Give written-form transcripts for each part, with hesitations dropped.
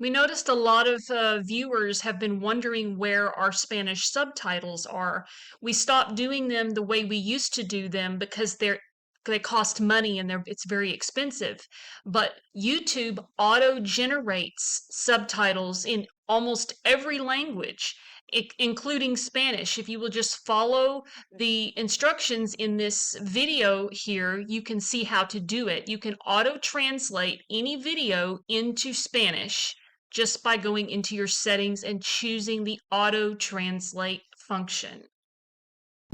We noticed a lot of viewers have been wondering where our Spanish subtitles are. We stopped doing them the way we used to do them because they cost money and it's very expensive. But YouTube auto generates subtitles in almost every language, including Spanish. If you will just follow the instructions in this video here, you can see how to do it. You can auto translate any video into Spanish just by going into your settings and choosing the auto translate function.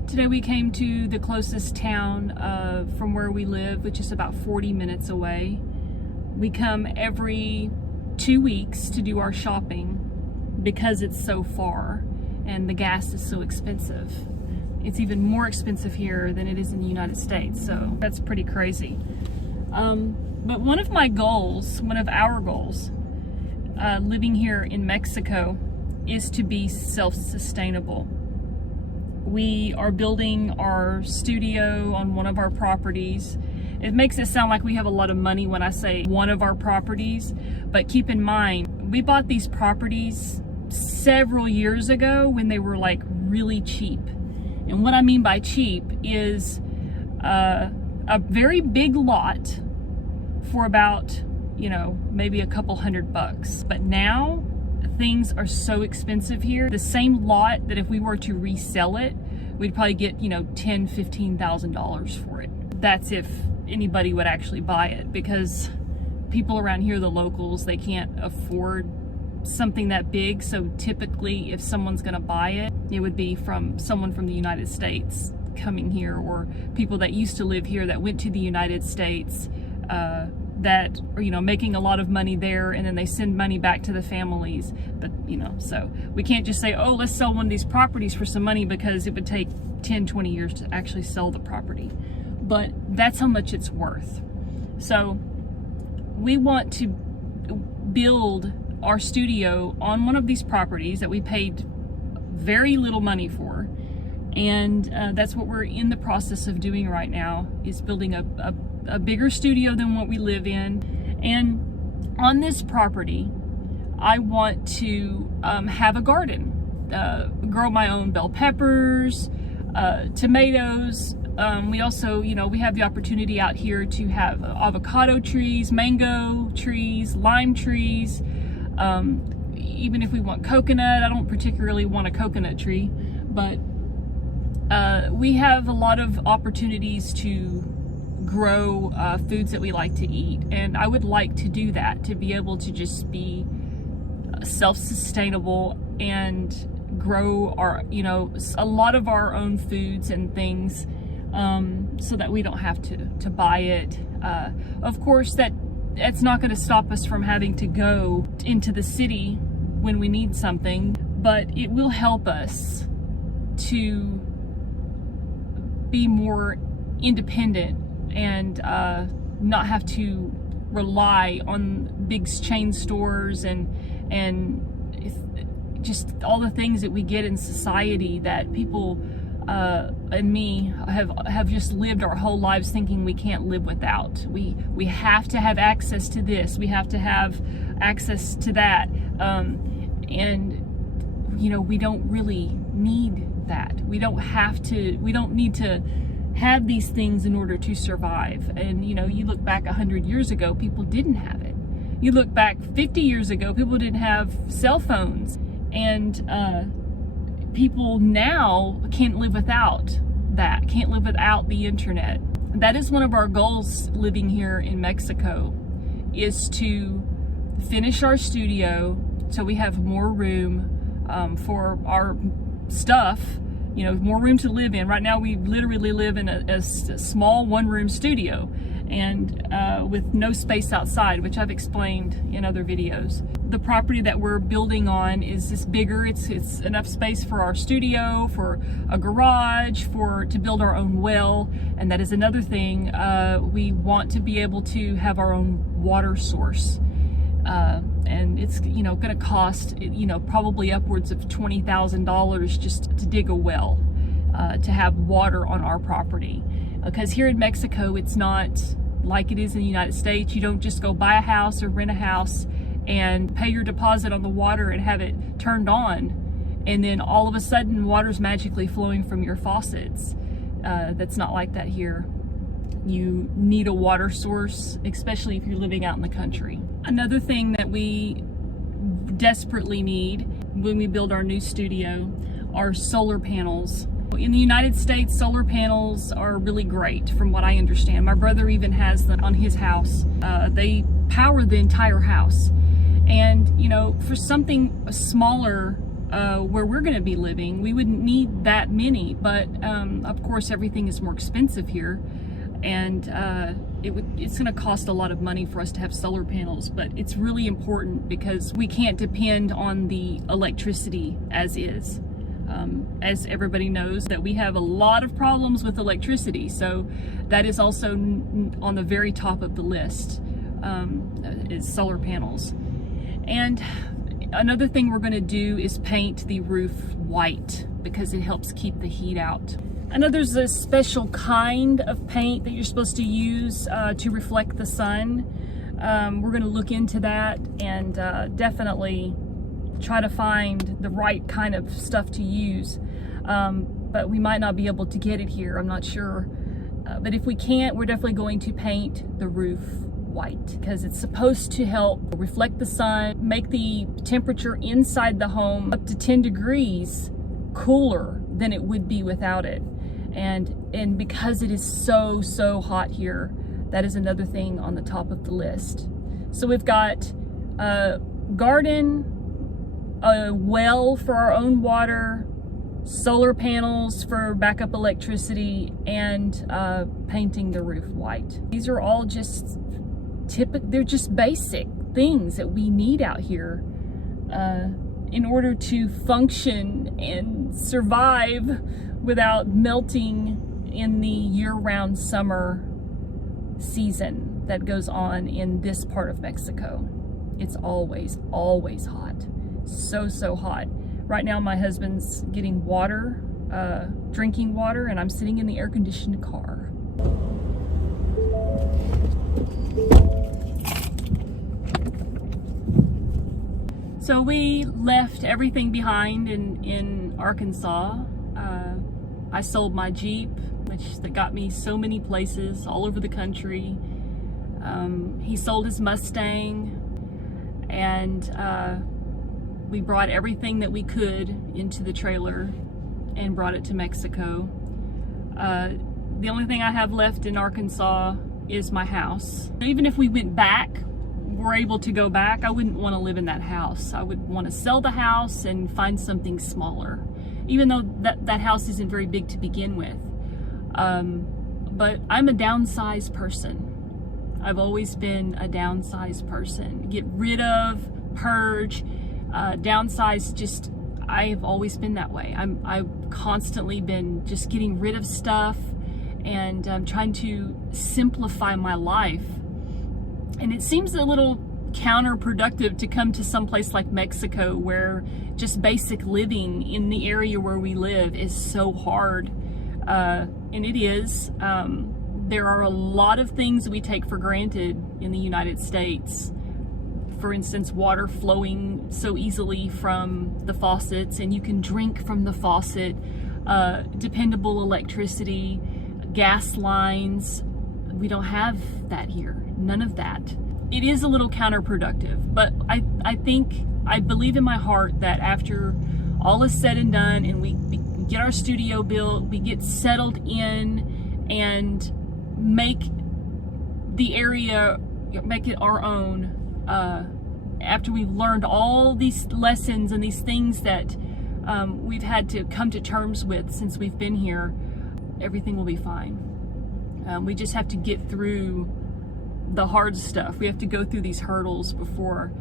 Today we came to the closest town from where we live, which is about 40 minutes away. We come every 2 weeks to do our shopping because it's so far and the gas is so expensive. It's even more expensive here than it is in the United States, so that's pretty crazy. But one of our goals, living here in Mexico, is to be self-sustainable. We are building our studio on one of our properties. It makes it sound like we have a lot of money when I say one of our properties, but keep in mind, we bought these properties several years ago when they were like really cheap. And what I mean by cheap is a very big lot for about, maybe a couple $100. But now things are so expensive here. The same lot that if we were to resell it, we'd probably get, $10,000, $15,000 for it. That's if anybody would actually buy it, because people around here, the locals, they can't afford something that big. So typically if someone's gonna buy it, it would be from someone from the United States coming here, or people that used to live here that went to the United States, that are, making a lot of money there, and then they send money back to the families. But, so we can't just say, oh, let's sell one of these properties for some money, because it would take 10, 20 years to actually sell the property. But that's how much it's worth. So we want to build our studio on one of these properties that we paid very little money for. And that's what we're in the process of doing right now, is building a bigger studio than what we live in. And on this property, I want to have a garden, grow my own bell peppers, tomatoes. We also, we have the opportunity out here to have avocado trees, mango trees, lime trees. Even if we want coconut, I don't particularly want a coconut tree, but we have a lot of opportunities to grow foods that we like to eat, and I would like to do that, to be able to just be self-sustainable and grow our, a lot of our own foods and things, so that we don't have to buy it. Of course, that's not going to stop us from having to go into the city when we need something, but it will help us to be more independent and not have to rely on big chain stores and just all the things that we get in society that people and me have just lived our whole lives thinking we can't live without. We have to have access to this, we have to have access to that, and we don't really need that. We don't need to have these things in order to survive. And you look back 100 years ago, people didn't have it. You look back 50 years ago, people didn't have cell phones, and people now can't live without that, can't live without the internet. That is one of our goals living here in Mexico, is to finish our studio so we have more room for our stuff, more room to live in. Right now we literally live in a small one-room studio, and with no space outside, which I've explained in other videos. The property that we're building on is just bigger. It's enough space for our studio, for a garage, to build our own well, and that is another thing. We want to be able to have our own water source. And it's going to cost probably upwards of $20,000 just to dig a well, to have water on our property. Because here in Mexico, it's not like it is in the United States. You don't just go buy a house or rent a house and pay your deposit on the water and have it turned on, and then all of a sudden water's magically flowing from your faucets. That's not like that here. You need a water source, especially if you're living out in the country. Another thing that we desperately need when we build our new studio are solar panels. In the United States, solar panels are really great from what I understand. My brother even has them on his house. They power the entire house. And, you know, for something smaller where we're going to be living, we wouldn't need that many. But, of course, everything is more expensive here. And it's going to cost a lot of money for us to have solar panels. But it's really important because we can't depend on the electricity as is. As everybody knows, that we have a lot of problems with electricity. So that is also on the very top of the list, is solar panels. And another thing we're going to do is paint the roof white because it helps keep the heat out. I know there's a special kind of paint that you're supposed to use to reflect the sun. We're going to look into that and definitely try to find the right kind of stuff to use. But we might not be able to get it here, I'm not sure. But if we can't, we're definitely going to paint the roof white because it's supposed to help reflect the sun, make the temperature inside the home up to 10 degrees cooler than it would be without it. And because it is so hot here, that is another thing on the top of the list. So we've got a garden, a well for our own water, solar panels for backup electricity, and painting the roof white. These are all just they're just basic things that we need out here in order to function and survive without melting in the year-round summer season that goes on in this part of Mexico. It's always hot. So hot. Right now my husband's getting water, drinking water, and I'm sitting in the air-conditioned car. So we left everything behind in Arkansas. I sold my Jeep, that got me so many places all over the country. He sold his Mustang, and we brought everything that we could into the trailer and brought it to Mexico. The only thing I have left in Arkansas is my house. Even if we went back, we're able to go back, I wouldn't want to live in that house. I would want to sell the house and find something smaller, even though that house isn't very big to begin with. But I'm a downsized person. I've always been a downsized person. Get rid of, purge, downsize, just, I've always been that way. I've constantly been just getting rid of stuff and trying to simplify my life. And it seems a little counterproductive to come to some place like Mexico where just basic living in the area where we live is so hard. And it is. There are a lot of things that we take for granted in the United States. For instance, water flowing so easily from the faucets, and you can drink from the faucet, dependable electricity, gas lines. We don't have that here, none of that. It is a little counterproductive, but I believe in my heart that after all is said and done and we get our studio built, we get settled in and make the area, make it our own, after we've learned all these lessons and these things that we've had to come to terms with since we've been here, everything will be fine. We just have to get through the hard stuff. We have to go through these hurdles before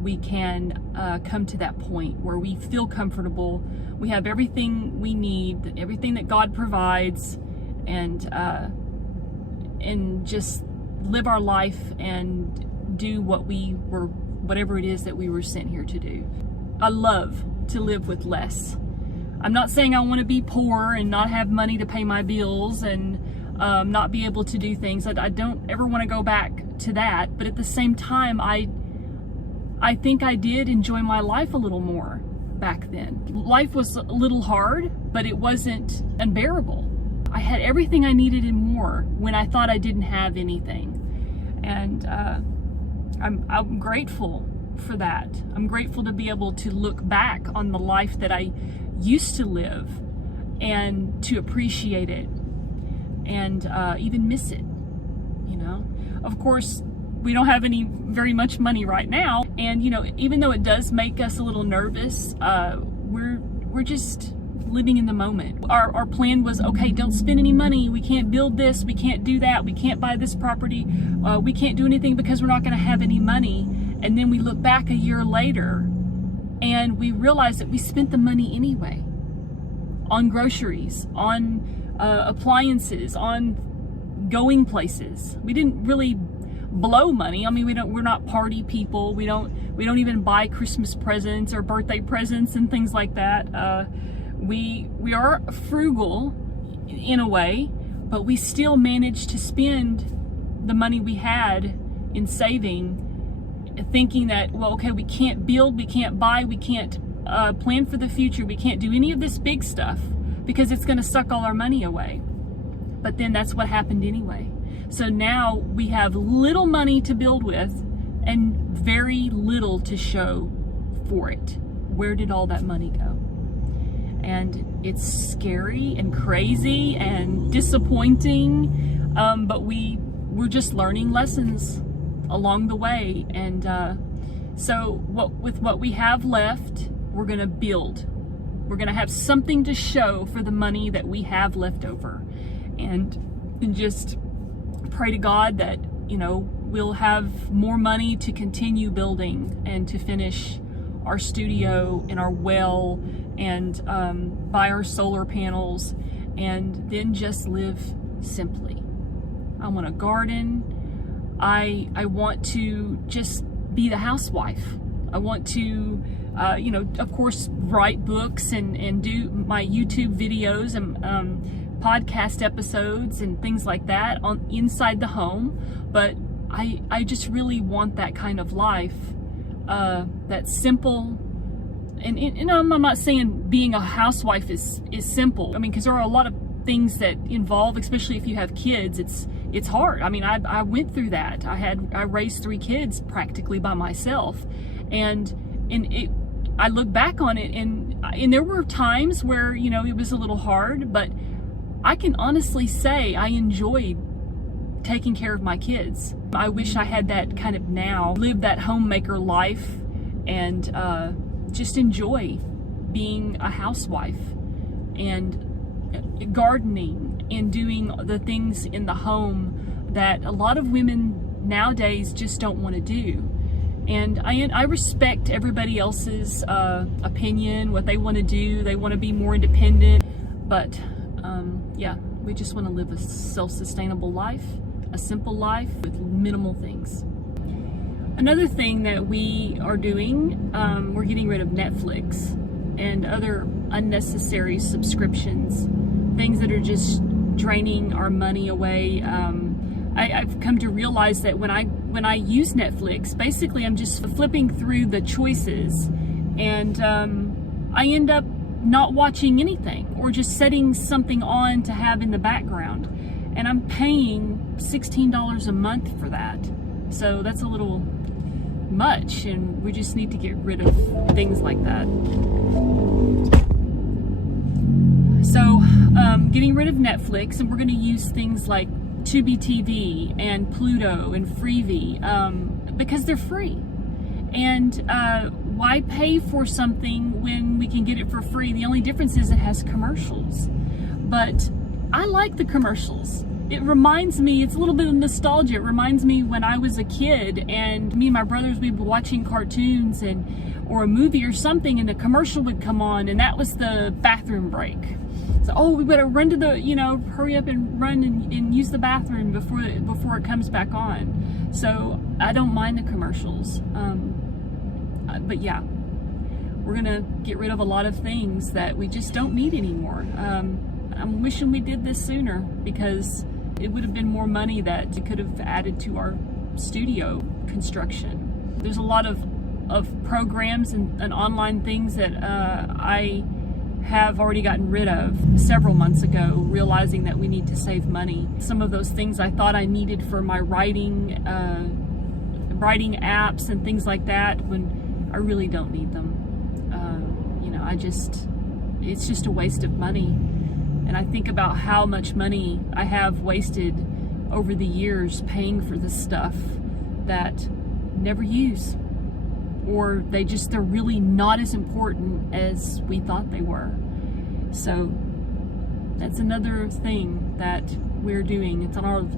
we can come to that point where we feel comfortable. We have everything we need, everything that God provides, and just live our life and do whatever it is that we were sent here to do. I love to live with less. I'm not saying I want to be poor and not have money to pay my bills and not be able to do things. I don't ever want to go back to that, but at the same time, I I think I did enjoy my life a little more back then. Life was a little hard, but it wasn't unbearable. I had everything I needed and more when I thought I didn't have anything. And I'm grateful for that. I'm grateful to be able to look back on the life that I used to live and to appreciate it and even miss it, you know. Of course, we don't have very much money right now, and you know, even though it does make us a little nervous, we're just living in the moment. Our plan was, okay, don't spend any money. We can't build this. We can't do that. We can't buy this property. We can't do anything because we're not going to have any money. And then we look back a year later and we realize that we spent the money anyway on groceries, on appliances, on going places. We didn't really blow money. I mean, we're not party people. We don't even buy Christmas presents or birthday presents and things like that. We are frugal in a way, but we still managed to spend the money we had in saving, thinking that, well, okay, we can't build, we can't buy, we can't plan for the future, we can't do any of this big stuff because it's going to suck all our money away. But then that's what happened anyway. So now we have little money to build with and very little to show for it. Where did all that money go? And it's scary and crazy and disappointing, but we're just learning lessons along the way. And so with what we have left, we're gonna build. We're gonna have something to show for the money that we have left over, and just pray to God that, you know, we'll have more money to continue building and to finish our studio and our well and buy our solar panels, and then just live simply. I want a garden. I want to just be the housewife. I want to, you know, of course, write books and do my YouTube videos and podcast episodes and things like that inside the home. But I just really want that kind of life, that's simple. And I'm not saying being a housewife is simple. I mean, because there are a lot of things that involve, especially if you have kids, it's hard. I mean, I went through that. I raised 3 kids practically by myself, and I look back on it, and there were times where, you know, it was a little hard, but I can honestly say I enjoyed taking care of my kids. I wish I had that kind of now, live that homemaker life, and just enjoy being a housewife and gardening and doing the things in the home that a lot of women nowadays just don't want to do. And I respect everybody else's opinion, what they want to do. They want to be more independent, but yeah, we just want to live a self-sustainable life, a simple life with minimal things. Another thing that we are doing, we're getting rid of Netflix and other unnecessary subscriptions, things that are just draining our money away. I've come to realize that when I use Netflix, basically I'm just flipping through the choices, and I end up not watching anything or just setting something on to have in the background, and I'm paying $16 a month for that. So that's a little much, and we just need to get rid of things like that. So getting rid of Netflix, and we're going to use things like Tubi TV and Pluto and Freevee because they're free. And why pay for something when we can get it for free? The only difference is it has commercials, but I like the commercials. It reminds me, it's a little bit of nostalgia. It reminds me when I was a kid and me and my brothers, we'd be watching cartoons or a movie or something, and a commercial would come on, and that was the bathroom break. So, oh, we better run to the, you know, hurry up and run and use the bathroom before it comes back on. So I don't mind the commercials. But yeah, we're gonna get rid of a lot of things that we just don't need anymore. I'm wishing we did this sooner, because it would have been more money that it could have added to our studio construction. There's a lot of of programs and online things that I have already gotten rid of several months ago, realizing that we need to save money. Some of those things I thought I needed for my writing apps and things like that, when I really don't need them. It's just a waste of money. And I think about how much money I have wasted over the years paying for this stuff that never use, or they're really not as important as we thought they were. So that's another thing that we're doing.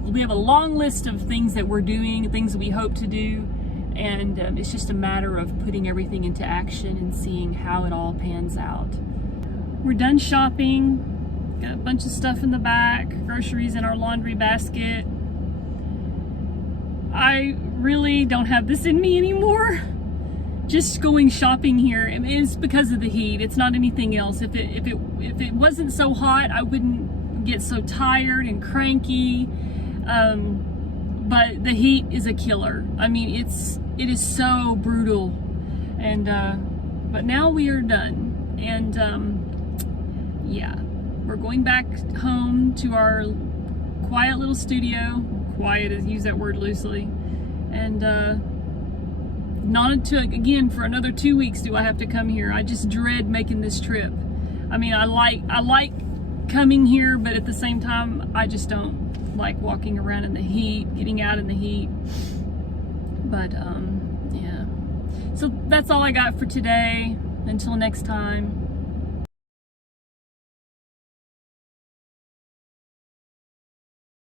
We have a long list of things that we're doing, things we hope to do, and it's just a matter of putting everything into action and seeing how it all pans out. We're done shopping. Got a bunch of stuff in the back, groceries in our laundry basket. I really don't have this in me anymore. Just going shopping here, it's because of the heat. It's not anything else. If it wasn't so hot, I wouldn't get so tired and cranky. But the heat is a killer. I mean, it is so brutal. And but now we are done. And yeah, we're going back home to our quiet little studio. Quiet, use that word loosely. And not again for another 2 weeks do I have to come here. I just dread making this trip. I mean, I like coming here, but at the same time, I just don't like walking around in the heat, getting out in the heat. But yeah. So that's all I got for today. Until next time.